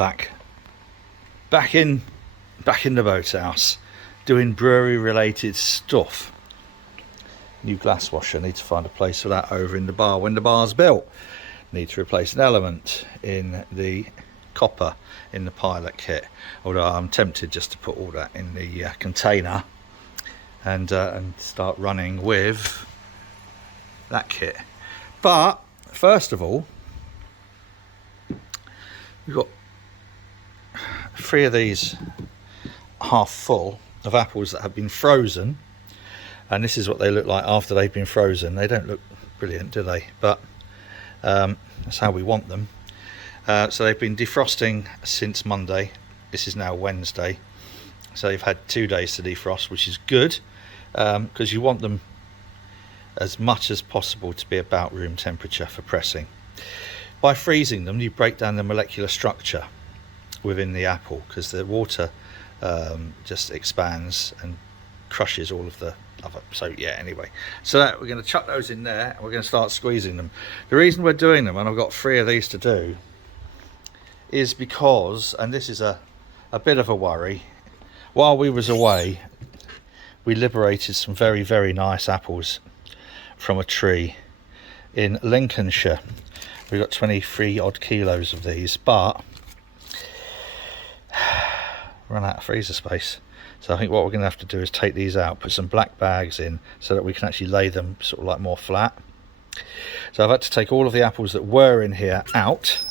back in the boathouse doing brewery related stuff. New glass washer, need to find a place for that over in the bar when the bar's built. Need to replace an element in the copper in the pilot kit, although I'm tempted just to put all that in the container and start running with that kit. But first of all, we've got 3 of these half full of apples that have been frozen, and this is what they look like after they've been frozen. They don't look brilliant, do they? But that's how we want them. So they've been defrosting since Monday. This is now Wednesday, so they've had 2 days to defrost, which is good, because you want them as much as possible to be about room temperature for pressing. By freezing them, you break down the molecular structure within the apple, because the water just expands and crushes all of the other. So yeah, anyway, so that we're going to chuck those in there and we're going to start squeezing them. The reason we're doing them, and I've got 3 of these to do, is because, and this is a bit of a worry, while we was away we liberated some very, very nice apples from a tree in Lincolnshire. We got 23 odd kilos of these, but run out of freezer space. So I think what we're going to have to do is take these out, put some black bags in so that we can actually lay them sort of like more flat. So I've had to take all of the apples that were in here out,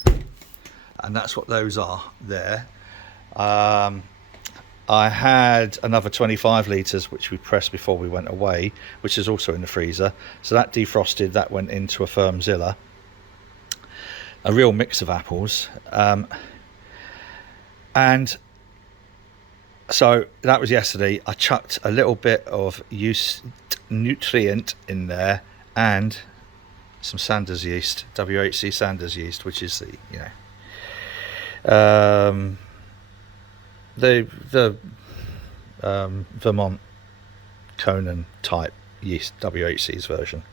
and that's what those are there. I had another 25 litres which we pressed before we went away, which is also in the freezer. So that defrosted, that went into a Firmzilla. A real mix of apples. And so that was yesterday. I chucked a little bit of nutrient in there and some Sanders yeast, WHC Sanders yeast, which is the, you know, the Vermont Conan type yeast, WHC's version.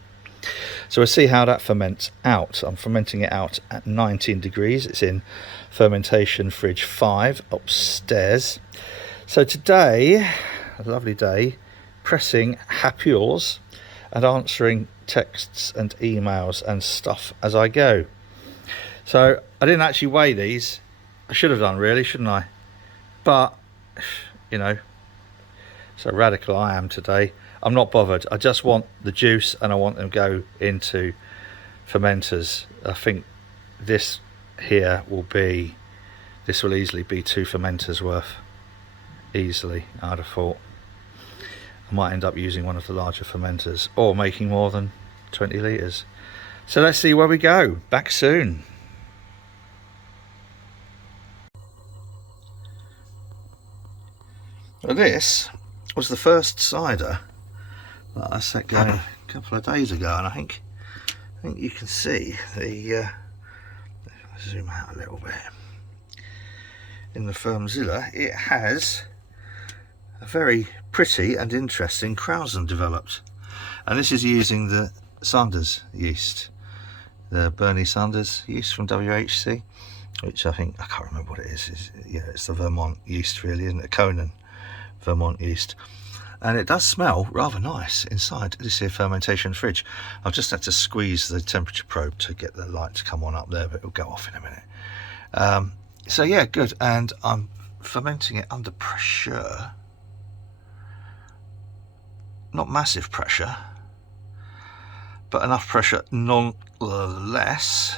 So we'll see how that ferments out. I'm fermenting it out at 19 degrees. It's in fermentation fridge 5 upstairs. So today, a lovely day, pressing hapules and answering texts and emails and stuff as I go. So I didn't actually weigh these. I should have done, really, shouldn't I? But, you know, so radical I am today. I'm not bothered. I just want the juice and I want them to go into fermenters. I think this here will easily be 2 fermenters worth. Easily, I'd have thought. I might end up using one of the larger fermenters or making more than 20 litres. So let's see where we go. Back soon. Well, this was the first cider that I set going a couple of days ago, and I think you can see the zoom out a little bit. In the Firmzilla, it has a very pretty and interesting krausen developed, and this is using the Sanders yeast, the Bernie Sanders yeast from WHC, which I can't remember what it is. It's the Vermont yeast, really, isn't it? Conan Vermont yeast. And it does smell rather nice inside this here fermentation fridge. I've just had to squeeze the temperature probe to get the light to come on up there, but it'll go off in a minute. So yeah, good. And I'm fermenting it under pressure. Not massive pressure, but enough pressure nonetheless.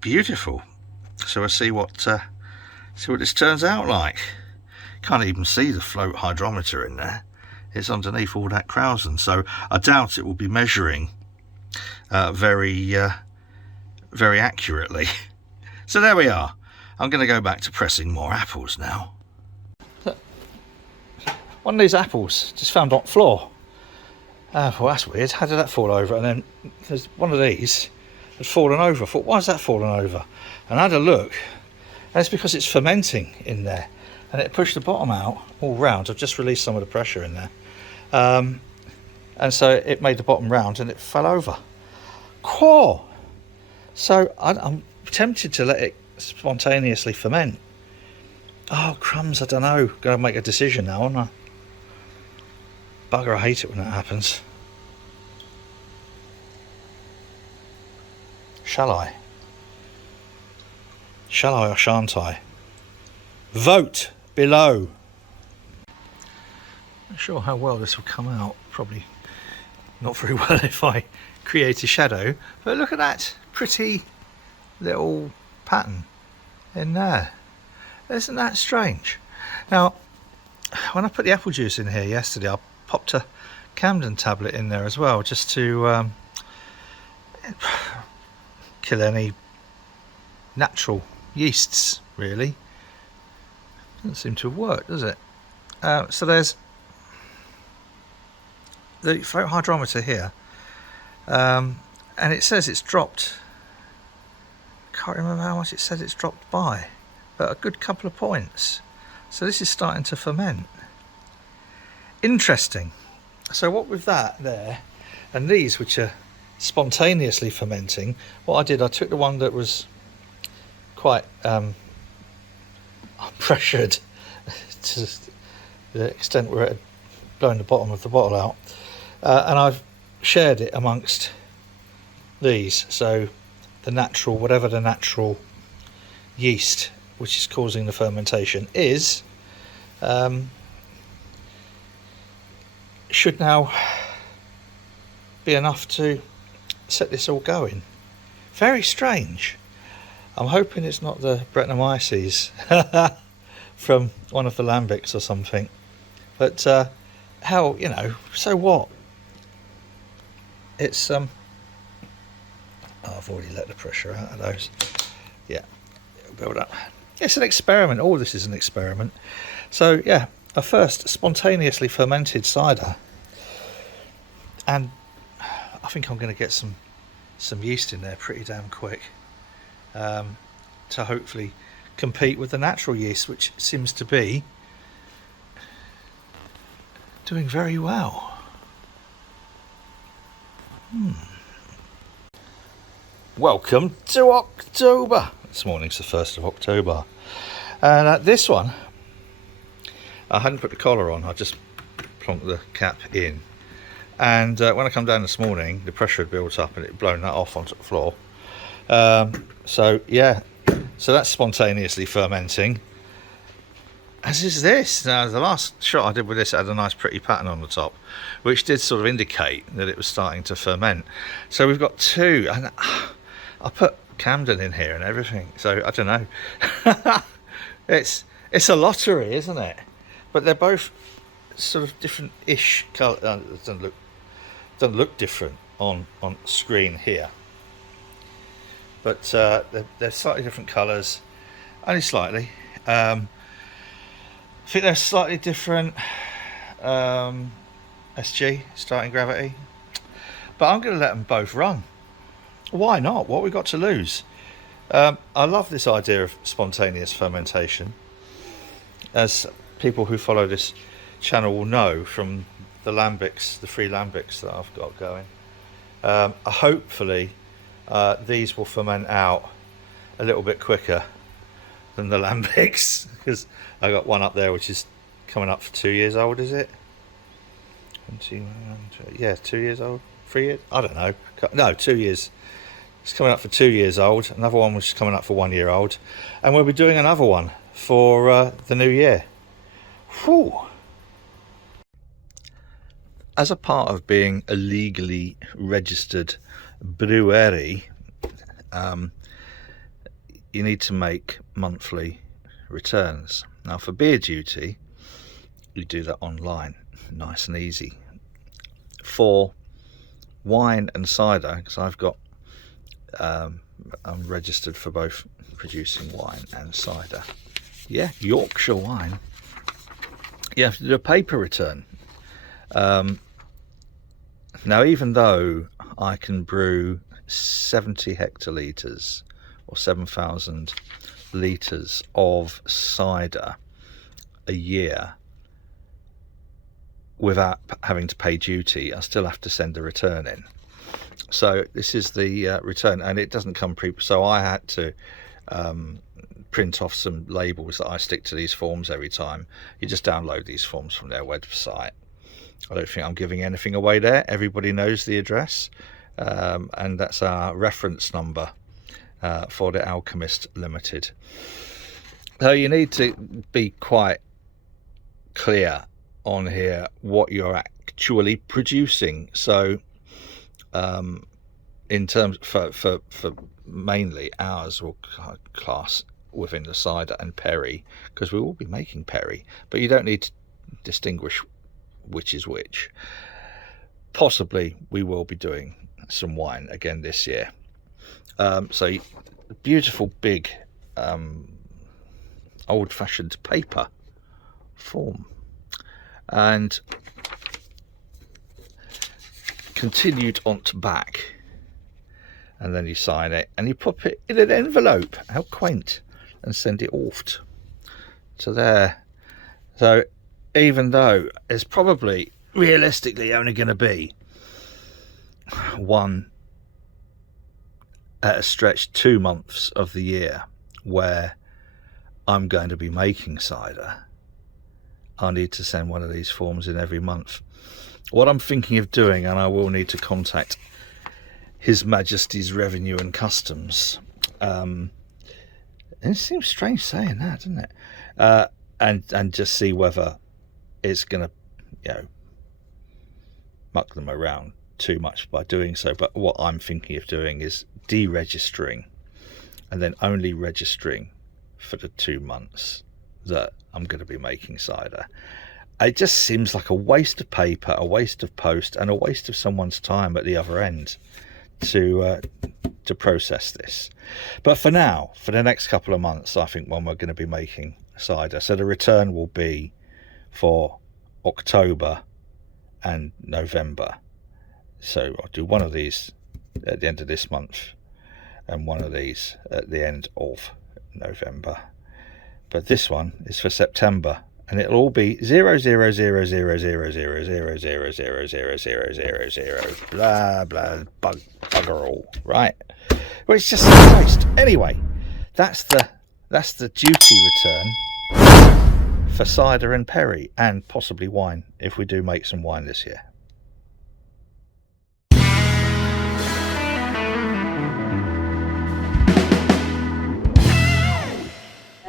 Beautiful. So we'll see what this turns out like. Can't even see the float hydrometer in there. It's underneath all that krausen, so I doubt it will be measuring very accurately. So there we are. I'm going to go back to pressing more apples now. Look, one of these apples just found on the floor. Well, that's weird. How did that fall over? And then there's one of these had fallen over. I thought, why has that fallen over? And I had a look, and it's because it's fermenting in there. And it pushed the bottom out all round. I've just released some of the pressure in there. And so it made the bottom round and it fell over. Cool. So I'm tempted to let it spontaneously ferment. Oh, crumbs, I don't know. Gotta make a decision now, aren't I? Bugger, I hate it when that happens. Shall I? Shall I or shan't I? Vote below. Not sure how well this will come out. Probably not very well if I create a shadow. But look at that pretty little pattern in there. Isn't that strange? Now, when I put the apple juice in here yesterday, I popped a Camden tablet in there as well, just to kill any natural yeasts, really. Doesn't seem to have worked, does it? So there's the hydrometer here, and it says it's dropped. Can't remember how much it said it's dropped by, but a good couple of points. So this is starting to ferment. Interesting. So what with that there, and these which are spontaneously fermenting, what I did, I took the one that was quite pressured to the extent where it had blown the bottom of the bottle out, and I've shared it amongst these. So the natural, whatever the natural yeast which is causing the fermentation is, should now be enough to set this all going. Very strange. I'm hoping it's not the Brettanomyces from one of the lambics or something. But hell, you know, so what? It's oh, I've already let the pressure out of those. Yeah, it'll build up. It's an experiment. All this is an experiment. So yeah, a first spontaneously fermented cider, and I think I'm going to get some yeast in there pretty damn quick, to hopefully compete with the natural yeast, which seems to be doing very well. Welcome to October. This morning's the 1st of October, and this one I hadn't put the collar on. I just plonked the cap in, and when I come down this morning, the pressure had built up and it had blown that off onto the floor. So yeah, so that's spontaneously fermenting, as is this. Now, the last shot I did with this had a nice pretty pattern on the top, which did sort of indicate that it was starting to ferment. So we've got two, and I put Camden in here and everything, so I don't know. it's a lottery, isn't it? But they're both sort of different-ish colour. It doesn't look different on screen here, but they're slightly different colours, only slightly. I think they're slightly different SG, starting gravity, but I'm going to let them both run. Why not? What have we got to lose? I love this idea of spontaneous fermentation, as people who follow this channel will know from the lambics, the free lambics that I've got going. Hopefully these will ferment out a little bit quicker than the lambics, because I got one up there which is coming up for 2 years old. Is it? Yeah, 2 years old, 3 years, I don't know. No, 2 years. It's coming up for 2 years old. Another one which is coming up for 1 year old, and we'll be doing another one for the new year. Whew. As a part of being a legally registered brewery, you need to make monthly returns. Now, for beer duty, you do that online, nice and easy. For wine and cider, because I've got I'm registered for both producing wine and cider. Yeah, Yorkshire wine. You have to do a paper return. Now, even though I can brew 70 hectolitres or 7,000 litres of cider a year without having to pay duty, I still have to send a return in. So this is the return, and it doesn't come so I had to print off some labels that I stick to these forms every time. You just download these forms from their website. I don't think I'm giving anything away there. Everybody knows the address, and that's our reference number for the Alchemist Limited. So you need to be quite clear on here what you're actually producing. So in terms for mainly ours will class within the cider and perry, because we will be making perry, but you don't need to distinguish which is which. Possibly we will be doing some wine again this year. So beautiful big old-fashioned paper form, and continued onto back, and then you sign it and you pop it in an envelope, how quaint, and send it off to there. So even though there's probably realistically only going to be one at a stretch 2 months of the year where I'm going to be making cider, I need to send one of these forms in every month. What I'm thinking of doing, and I will need to contact His Majesty's Revenue and Customs, it seems strange saying that, doesn't it? And just see whether it's going to, you know, muck them around too much by doing so. But what I'm thinking of doing is deregistering, and then only registering for the 2 months that I'm going to be making cider. It just seems like a waste of paper, a waste of post, and a waste of someone's time at the other end to process this. But for now, for the next couple of months, I think when we're going to be making cider, so the return will be for October and November. So I'll do one of these at the end of this month and one of these at the end of November. But this one is for September, and it'll all be 0000000000000 blah blah bugger all, right? Well, it's just a waste. Anyway, that's the duty return for cider and perry, and possibly wine if we do make some wine this year.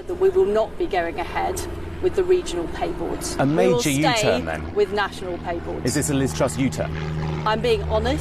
That we will not be going ahead with the regional pay boards. A major U-turn then? With national pay boards. Is this a Liz Truss U-turn? I'm being honest.